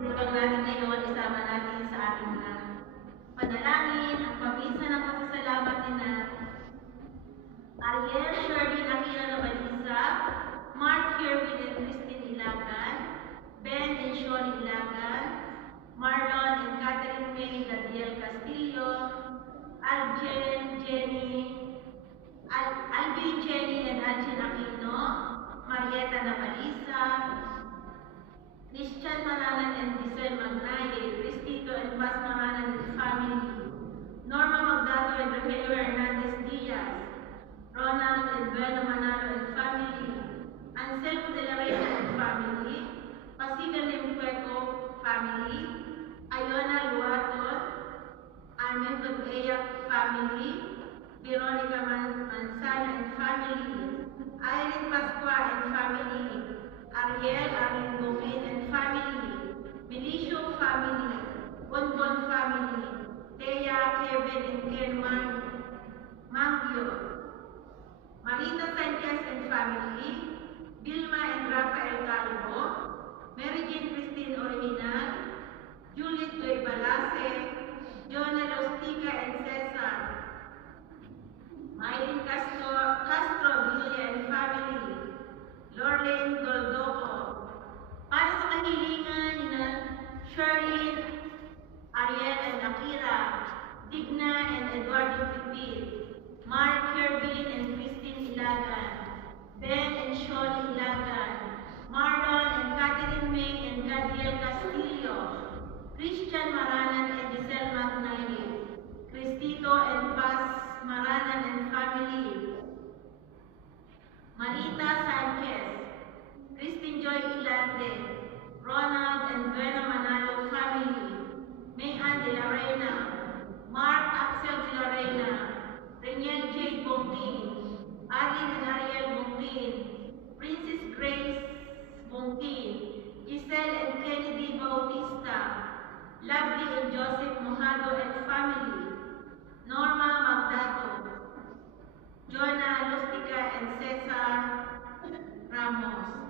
Ibang natin ngayon, isama natin sa ating mga panalangin at pabisa ng pasasalamat ni na Ariel Sherwin Aquila Nobalisa, Mark Kirby and Christine Ilagan, Ben and Sean Ilagan, Marlon and Catherine May Gadiel Castillo, Alvin, Jenny and Algin Aquino, Marieta Nobalisa, Christian Maranan and Giselle Magnaye, Cristito and Paz Maranan and family, Norma Magdato and Rogelio Hernandez Diaz, Ronald and Bueno Manalo and family, Anselmo de la Reina and family, Pasigan Limpueco family, Ayona Luaton, Armando Eyak family, Veronica Manzana and family, Irene Pascua and family, Ariel Arlene Bongin and family, Benicio family, Bonbon family, Thea, Kevin and Ken Mangio, Marita Sanchez and family, Vilma and Rafael Calvo, Mary Jane Christine Original, Juliet Joy Balase, Jonah Lostica and Cesar, Mylene Castro Villa and family, Lorraine Goldoco. Para sa kahilingan ni na Sherlyn, Ariel and Akira, Digna and Eduardo Pipit, Mark Kirby and Christine Ilagan, Ben and Sean Ilagan, Marlon and Catherine May and Gadiel Castillo, Christian Maranan and Giselle Magnaye, Cristito and Paz Maranan and family, Marita Sanchez, Christine Joy Ilante, Ronald and Bueno Manalo family, Mayan de la Reina, Mark Axel de la Reina, Reniel J. Bongkin, Arlene and Ariel Bongkin, Princess Grace Bongkin, Giselle and Kennedy Bautista, Lovely and Joseph Mojado and family, Norma Magdato, Jonah Lustica and Cesar Ramos.